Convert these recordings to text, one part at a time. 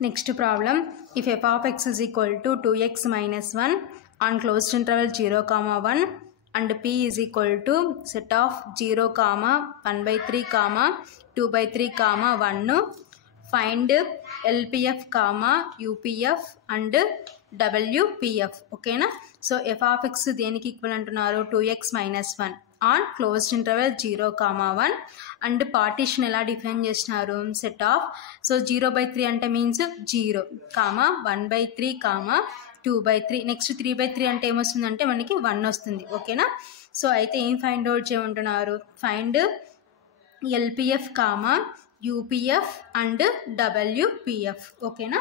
Next problem, if f of x is equal to 2x minus 1 on closed interval 0, 1 and p is equal to set of 0, 1 by 3, 2 by 3, 1, find LPF, UPF and WPF. Okay na? So f of x దేనికి equal అంటున్నారు 2x minus 1 on closed interval 0, 1 and partition ఎలా define చేసినారు set of so 0 by 3 అంటే means 0, 1 by 3, 2 by 3 next 3 by 3 అంటే ఏమొస్తుందంటే మనకి 1 వస్తుంది. ఓకేనా? సో అయితే ఏం ఫైండ్ అవుట్ చేయమంటున్నారు, find LPF, UPF and WPF. ఓకేనా?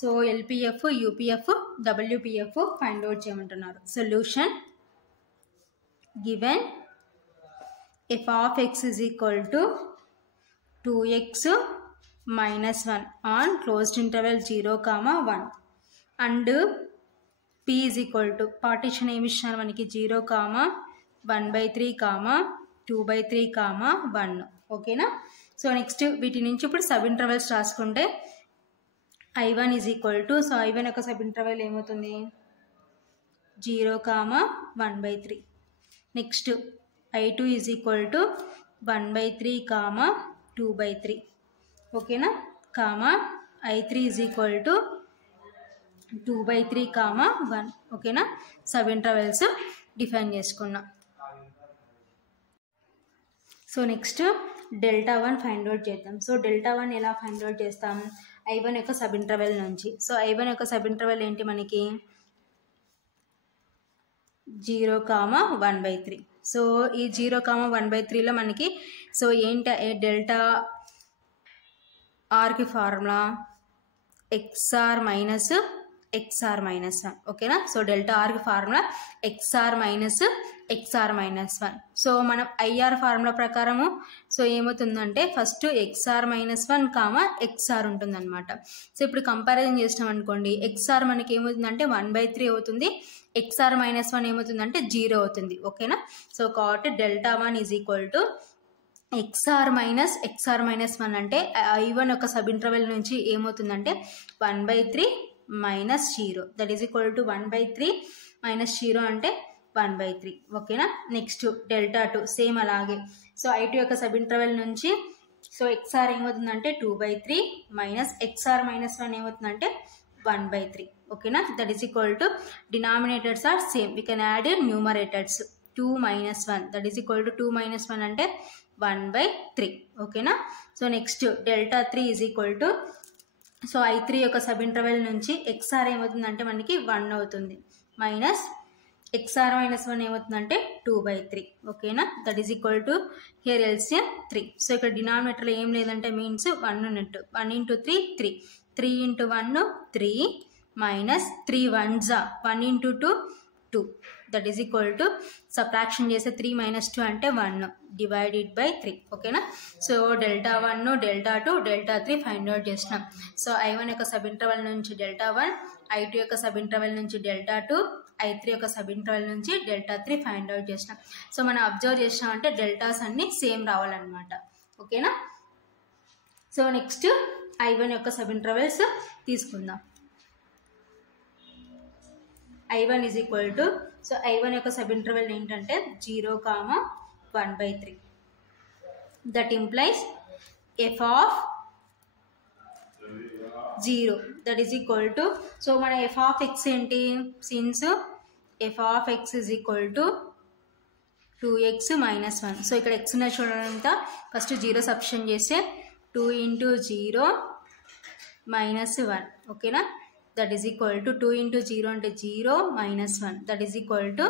So LPF, UPF, WPF find out చేయమంటున్నారు. Solution given f of x is equal to 2x minus 1 on closed interval 0, 1 and p is equal to partition ఏమి ఇచ్చినారు మనకి 0, 1 by 3, 2 by 3, 1. ఓకేనా? So next వీటి నుంచి ఇప్పుడు sub intervals రాసుకుంటే I1 is equal to so I1 యొక్క sub interval ఏమవుతుంది 0, 1 by 3. Next I2 is equal to 1 by 3, 2 by 3. ఓకేనా? I3 is equal to 2 by 3, 1. ఓకేనా? సబ్ ఇంటర్వెల్స్ డిఫైన్ చేసుకున్నాం. So next delta 1 find out చేద్దాం. So delta 1 ఎలా find out చేస్తాం, I1 యొక్క sub interval నుంచి. సో I1 యొక్క సబ్ ఇంటర్వెల్ ఏంటి మనకి 0, 1 by 3. సో ఈ 0, 1 by 3లో మనకి సో ఏంటి డెల్టా ఆర్కి ఫార్ములా XR మైనస్ 1. ఓకేనా? సో డెల్టా ఆర్కి ఫార్ములా XR మైనస్ 1. సో మనం IR ఫార్ములా ప్రకారము సో ఏమవుతుందంటే ఫస్ట్ XR మైనస్ 1, XR ఉంటుందన్నమాట. సో ఇప్పుడు కంపారిజన్ చేసినాం అనుకోండి, XR మనకి ఏమవుతుందంటే 1 by 3 అవుతుంది, XR మైనస్ 1 ఏమవుతుందంటే 0 అవుతుంది. ఓకేనా? సో కాబట్టి delta 1 is equal to XR minus 1 అంటే I1 యొక్క సబ్ ఇంటర్వెల్ నుంచి ఏమవుతుందంటే 1 by 3 minus 0, that is equal to 1 by 3 minus 0 అంటే 1 by 3. ఓకేనా? నెక్స్ట్ డెల్టా 2 సేమ్ అలాగే. సో I2 యొక్క సబ్ ఇంటర్వెల్ నుంచి సో XR ఏమవుతుందంటే 2 by 3 మైనస్ XR మైనస్ 1 ఏమవుతుందంటే 1 by 3. ఓకేనా? That is equal to denominators are same, we can add numerators 2 minus 1, that is equal to 2 minus 1 అంటే 1 by 3. ఓకేనా? So next delta 3 is equal to so I3 యొక్క sub interval నుంచి XR ఏమవుతుందంటే మనకి 1 అవుతుంది, minus XR minus 1 ఏమవుతుందంటే 2 by 3. ఓకేనా? That is equal to hear LCM 3. So ఇక్కడ డినామినేటర్లో ఏం లేదంటే మీన్స్ 1 ఉన్నట్టు, 1 into 3, 3, 3 into 1, 3 minus 3 1s 1 into 2, 2, that is equal to subtraction చేస్తే 3 minus 2 అంటే 1 డివైడెడ్ బై 3. ఓకేనా? So delta 1, delta 2, delta 3 find out చేసినాం. సో I1 యొక్క సబ్ ఇంటర్వెల్ నుంచి డెల్టా 1, I2 యొక్క సబ్ ఇంటర్వెల్ నుంచి డెల్టా 2, I3 యొక్క సబ్ ఇంటర్వెల్ నుంచి డెల్టా 3 ఫైండ్ అవుట్ చేసినాం. సో మనం అబ్జర్వ్ చేసినామంటే డెల్టాస్ అన్ని సేమ్ రావాలన్నమాట. ఓకేనా? సో నెక్స్ట్ I1 యొక్క సబ్ ఇంటర్వెల్స్ తీసుకుందాం. I1 is equal to so I1 యొక్క సబ్ ఇంటర్వెల్ ఏంటంటే 0, 1 by 3. That implies f of 0 that is equal to so మన f of x ఏంటి, since f of x is equal to 2x minus 1. So ఇక్కడ x ఉన్న చూడంతా first 0 substitute చేస్తే 2 into 0 minus 1. ఓకేనా? That is equal to 2 into 0 అంటే 0 minus 1, that is equal to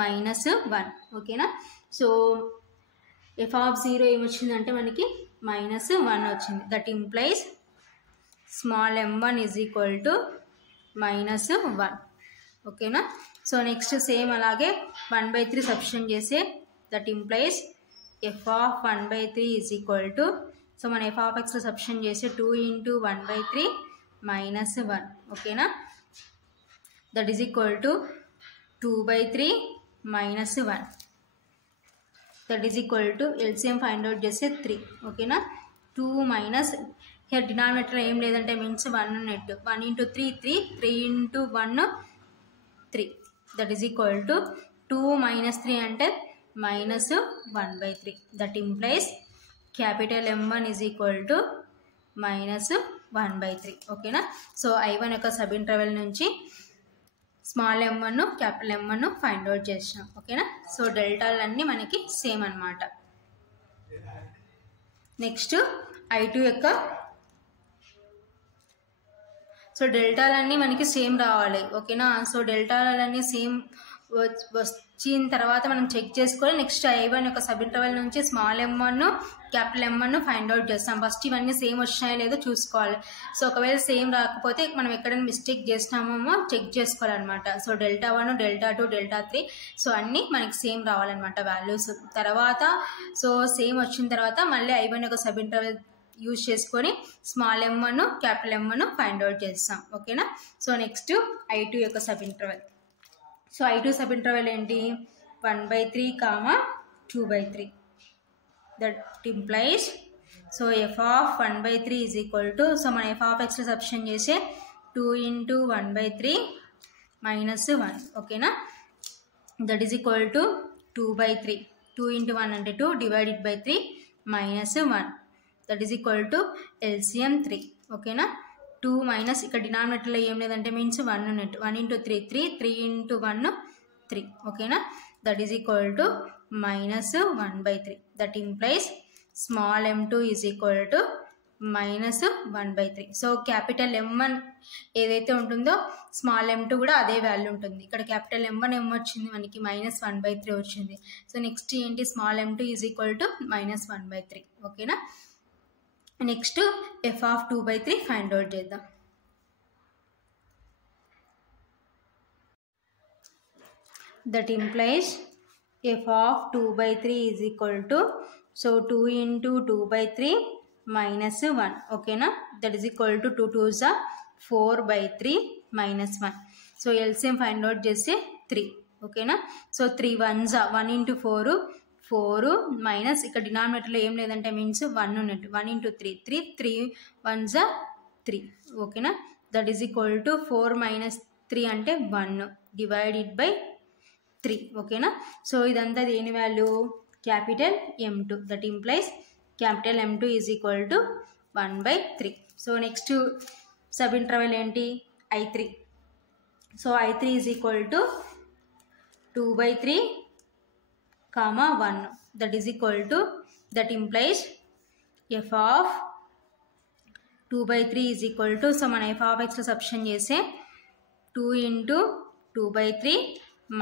minus 1. ఓకేనా? So f of 0 ఏమొచ్చిందంటే మనకి minus 1 వచ్చింది. That implies small m1 is equal to minus 1. ఓకేనా? So next same అలాగే 1 by 3 substitute చేస్తే that implies f of 1 by 3 is equal to so మన f of x substitute చేస్తే 2 into 1 by 3 minus 1. ఓకేనా? That is equal to 2 by 3 minus 1. That is equal to LCM find out చేస్తే 3. ఓకేనా? 2 minus here denominator ఏం లేదంటే means 1 net 1 into 3 3 3 into 1 3 that is equal to 2 minus 3 అంటే minus 1/3 that implies capital M1 is equal to minus 1/3 ఓకేనా. So I1 యొక్క sub interval నుంచి small m1 capital M1 find out చేసాం ఓకేనా. So డెల్టాలన్నీ మనకి same అన్నమాట. నెక్స్ట్ I2 యొక్క so డెల్టాలన్నీ మనకి సేమ్ రావాలి ఓకేనా. సో డెల్టాలన్నీ సేమ్ వచ్చిన తర్వాత మనం చెక్ చేసుకొని నెక్స్ట్ I1 యొక్క సబ్ ఇంటర్వెల్ నుంచి small m1 capital M1 find out చేస్తాం. ఫస్ట్ ఇవన్నీ సేమ్ వచ్చినాయో లేదో చూసుకోవాలి. సో ఒకవేళ సేమ్ రాకపోతే మనం ఎక్కడైనా మిస్టేక్ చేసినామో చెక్ చేసుకోవాలన్నమాట. So delta 1 delta 2 delta 3 so అన్నీ మనకి సేమ్ రావాలన్నమాట వాల్యూస్. తర్వాత సో సేమ్ వచ్చిన తర్వాత మళ్ళీ I1 యొక్క సబ్ ఇంటర్వెల్ యూజ్ చేసుకొని small m1 capital M1 find out చేస్తాం ఓకేనా. సో నెక్స్ట్ I2 యొక్క sub interval. So I2 sub interval ఏంటి 1/3 2/3 that implies so f of 1/3 is equal to so మన f of x సబ్స్టిట్యూషన్ చేసే 2 into 1/3 minus 1 ఓకేనా. That is equal టు 2/3 2 into 1 అంటే 2 divided by 3 minus 1 that is equal to LCM 3 ఓకేనా. 2 minus ఇక్కడ డినామినేటర్లో ఏం లేదంటే మీన్స్ 1 నెట్ 1 into 3 3 3 into 1 3 ఓకేనా. That is equal to minus 1/3 that implies small m2 is equal to minus 1/3. So capital M1 ఏదైతే ఉంటుందో small m2 కూడా అదే value ఉంటుంది. ఇక్కడ క్యాపిటల్ M1 ఏం వచ్చింది మనకి minus 1/3 వచ్చింది. సో నెక్స్ట్ ఏంటి small m2 is equal to minus 1/3 ఓకేనా. Next f of 2/3 find out చేద్దాం. That implies f of 2/3 is equal to so 2 into 2/3 minus 1 ఓకేనా. That is equal to 2 2s 4/3 minus 1. So LCM find out చేస్తే 3 ఓకేనా. So 3 1s 1 into 4 4 minus ఇక్కడ డినామినేటర్లో ఏం లేదంటే means 1 net 1 into 3 3 3 1s 3 ఓకేనా. That is equal to 4 minus 3 అంటే 1 divided by 3 ఓకేనా. So ఇదంతా దేని value capital M2 that implies capital M2 is equal to 1/3. So next sub interval ఏంటి I3. So I3 is equal టు 2/3 1 that is equal to that implies f of 2/3 is equal to so మన f of x substitution చేసే 2 into 2/3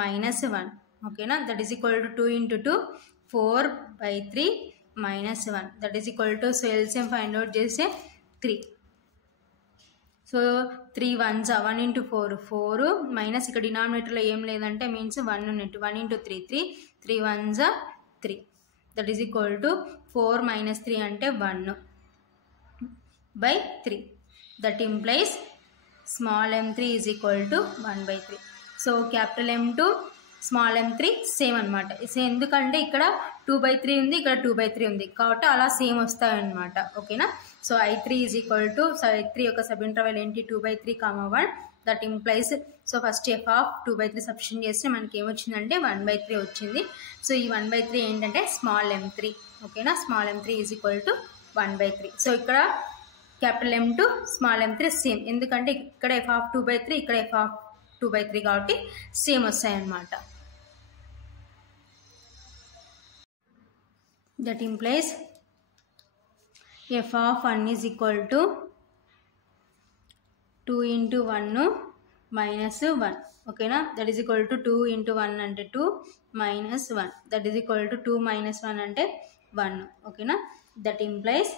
minus 1 ఓకేనా. That is equal to 2 into 2 4/3 minus 1 that is equal to so LCM find out చేసే 3. So 3 1s 1 into 4 4 minus ఇక్కడ డినామినేటర్లో ఏం లేదంటే means 1 net 1 into 3 3 3 1s 3 that is equal to 4 minus 3 అంటే 1/3 that implies small m3 is equal to 1/3. So capital M2 small m3 same అనమాట. ఎందుకంటే ఇక్కడ 2/3 ఉంది ఇక్కడ 2/3 ఉంది కాబట్టి అలా సేమ్ వస్తాయన్నమాట ఓకేనా. So I3 is equal to so I3 యొక్క సబ్ ఇంటర్వెల్ ఏంటి 2/3 1 that implies so first f of 2/3 substitution చేస్తే మనకి ఏమొచ్చిందంటే 1/3 వచ్చింది. సో ఈ 1/3 ఏంటంటే స్మాల్ m3 ఓకేనా. Small m3 is equal to 1/3. So ఇక్కడ capital M2 small m3 same ఎందుకంటే ఇక్కడ f of 2/3 ఇక్కడ f of 2/3 కాబట్టి సేమ్ వస్తాయన్నమాట. That implies f of 1 is equal to 2 into 1 minus 1 ఓకేనా. That is equal to 2 into 1 అంటే 2 minus 1 that is equal to 2 minus 1 అంటే 1 ఓకేనా. That implies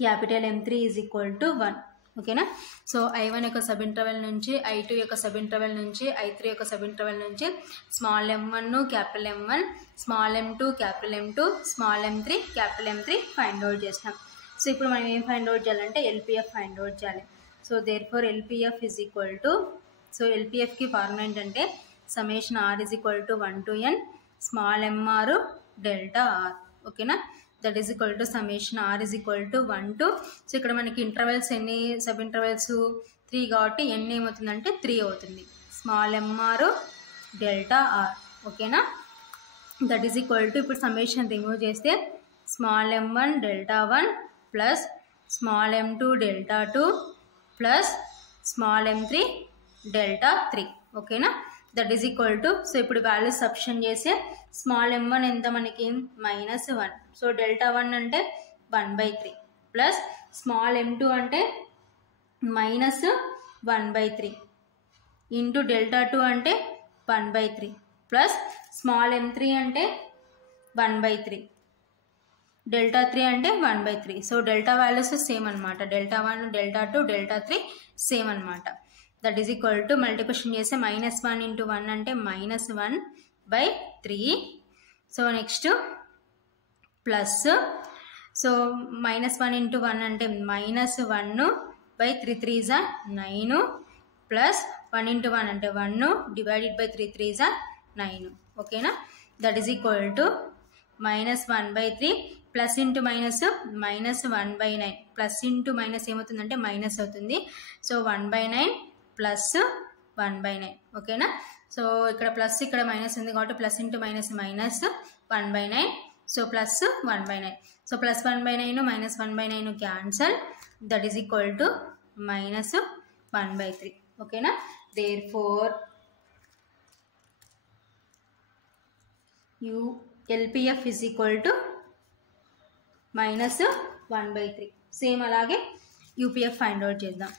capital M3 is equal to 1 ఓకేనా. So I1 యొక్క sub interval నుంచి I2 యొక్క sub interval నుంచి I3 యొక్క సబ్ ఇంటర్వెల్ నుంచి small m1 capital M1 small m2 capital M2 small m3 capital M3 find out చేసినాం. So ఇప్పుడు మనం ఏం ఫైండ్ అవుట్ చేయాలంటే LPF ఫైండ్ అవుట్ చేయాలి. So therefore LPF is equal to so LPFకి ఫార్ములా ఏంటంటే summation r is equal to 1 to n స్మాల్ mr delta r ఓకేనా. That is equal to summation R is equal to 1 to, so ఇక్కడ మనకి intervals ఎన్ని, sub intervals 3 కాబట్టి ఎన్ ఏమవుతుందంటే 3 అవుతుంది. స్మాల్ ఎంఆర్ డెల్టా ఆర్, ఓకేనా. దట్ ఈజ్ ఈక్వల్ టు, ఇప్పుడు సమ్మేషన్ రిమూవ్ చేస్తే small m1 delta 1 plus small m2 delta 2 plus small m3 delta 3, ఓకేనా. That is equal to, so ఇప్పుడు వాల్యూస్ సబ్స్టిట్యూట్ చేస్తే స్మాల్ m1 ఎంత మనకి -1, సో డెల్టా 1 అంటే 1/3 plus small m2 అంటే -1/3 into delta 2 అంటే 1/3 ప్లస్ స్మాల్ m3 అంటే 1/3, డెల్టా 3 అంటే 1/3. సో డెల్టా వాల్యూస్ సేమ్ అనమాట, డెల్టా 1 డెల్టా 2 డెల్టా 3 సేమ్ అనమాట. That is equal to multiplication చేస్తే -1 ఇంటూ 1 అంటే -1/3. So next plus, so -1 into 1 అంటే -1/3 3 is 9 ప్లస్ 1 ఇంటూ 1 అంటే 1 డివైడెడ్ బై 3 3 is 9, ఓకేనా. That is equal to -1/3 plus into minus -1/9 plus into minus ఏమవుతుందంటే minus అవుతుంది. So 1/9 plus 1/9, ఓకేనా. So ఇక్కడ plus ఇక్కడ మైనస్ ఉంది కాబట్టి plus into minus -1/9, so plus 1/9. So plus 1/9 minus 1/9 cancel, that is equal to -1/3, ఓకేనా. Therefore LPF is equal to -1/3. Same అలాగే UPF find out చేద్దాం.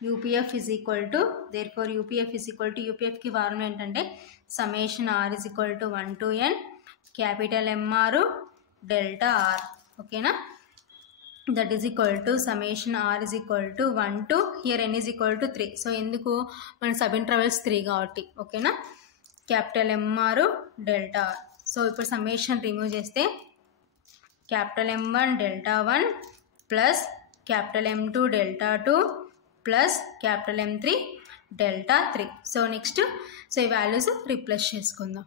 UPF is equal to, therefore UPF is equal to, UPF కి formula ఏంటంటే summation R is equal to 1 to n capital MR delta R, ఓకేనా. That is equal to summation R is equal to 1 to, here n is equal to 3. So ఎందుకు మన sub intervals 3 కాబట్టి, ఓకేనా. Capital MR delta R. So ఇప్పుడు summation remove చేస్తే capital M1 delta 1 plus capital M2 delta 2 plus capital M3 delta 3. So next, so ఈ values replace చేసుకుందాం.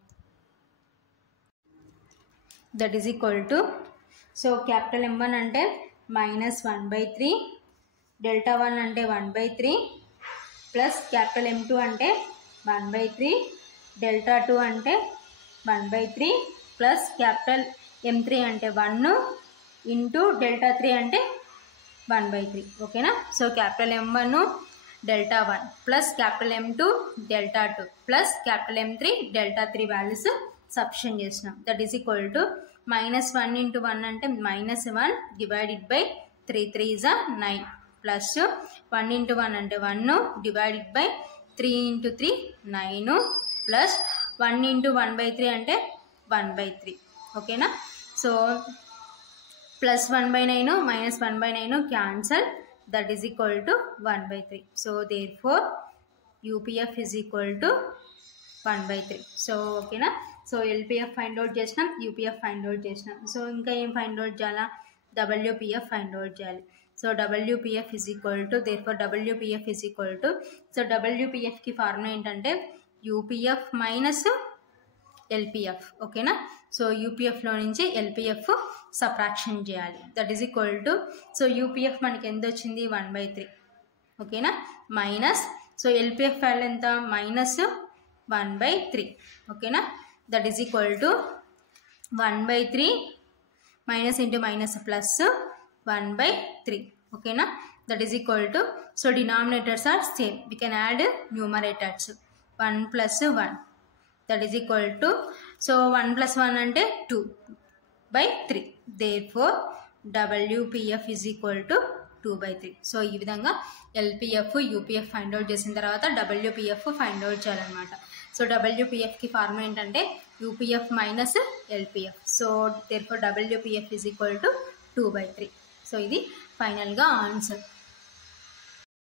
That is equal to, so capital M1 అంటే -1/3, delta 1 అంటే 1/3 plus capital M2 అంటే 1/3, delta 2 అంటే 1/3 plus capital M3 అంటే 1 into delta 3 అంటే 1/3, ఓకేనా. So capital M1 delta 1 plus capital M2 delta 2 plus capital M3 delta 3 values substitute చేసినాం. That is equal to -1 into 1 అంటే -1 divided by 3 3 is 9 plus 1 into 1 అంటే 1 divided by 3 into 3 9 plus 1 into 1/3 అంటే 1/3, ఓకేనా. So plus 1/9 minus 1/9 cancel, that is equal to 1/3. So therefore UPF is equal to 1/3. So ఓకేనా. So LPF find out చేసినాం, UPF find out చేసినాం. So ఇంకా ఏం find out చేయాలా, WPF find out చేయాలి. So WPF is equal to, therefore WPF is equal to, so WPFకి formula ఏంటంటే UPF minus LPF, ఓకేనా. సో UPFలో నుంచి LPF సబ్ట్రాక్షన్ చేయాలి. That is equal to, so UPF మనకి ఎంత వచ్చింది 1/3, ఓకేనా, మైనస్, సో LPF వాల్యూ ఎంత -1/3, ఓకేనా. That is equal to 1/3 minus into minus plus 1/3, ఓకేనా. That is equal to, so denominators are same, we can add numerators 1 + 1, that is equal to, so 1 + 1 అంటే 2/3. Therefore WPF is equal టు 2/3. So ఈ విధంగా LPF UPF find out చేసిన తర్వాత WPF find out చేయాలన్నమాట. So WPFకి formula ఏంటంటే UPF minus LPF. So therefore WPF is equal టు 2/3. సో ఇది ఫైనల్గా ఆన్సర్.